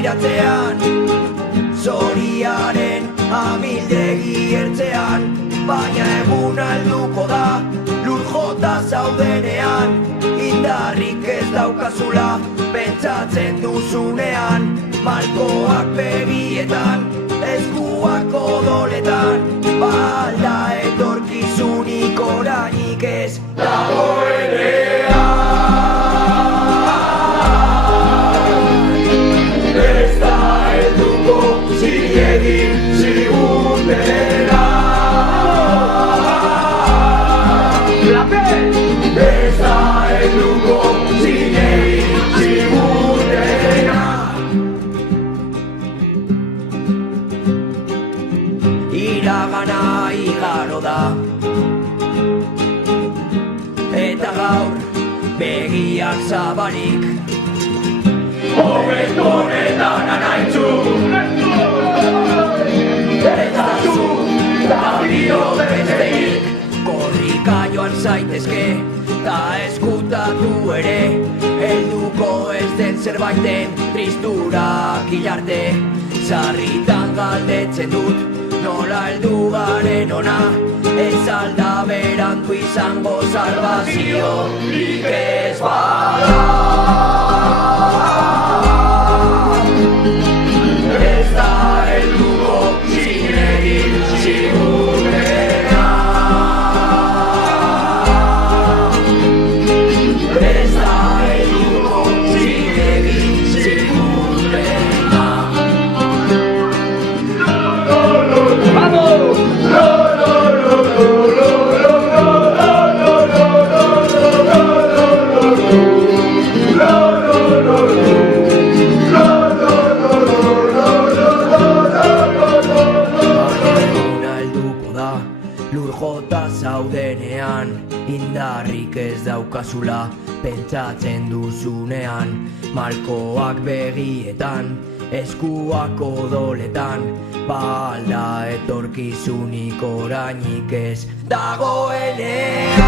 begiratzean, zoriaren amildegi ertzean, baina eguna helduko da, lur jota zaudenean, indarrik ez daukazula, pentsatzen duzunean, malkoak begietan, eskuak odoletan, balda etorkizunik orainik ez dagoenean. Ez da helduko zilegi zigutera. Ez da helduko zilegi zigutera. Iragana igaro da, eta gaur begiak zabalik, momentu honetan anaitzu, eta zu da dio besteik. Korrika joan zaitezke, ta eskutatu ere, helduko ez den zerbaiten tristurak hilarte. Sarritan galdetzen dut, nola heldu garen ona, ez alda berandu izango salvaziorik ez bada. Ez da helduko zilegi zigutera. Ez da helduko zilegi zigutera. ¡Vamos! Lur jota zaudenean, indarrik ez daukazula, pentsatzen duzunean, malkoak begietan, eskuak odoletan, balda etorkizunik orainik ez dagoenean.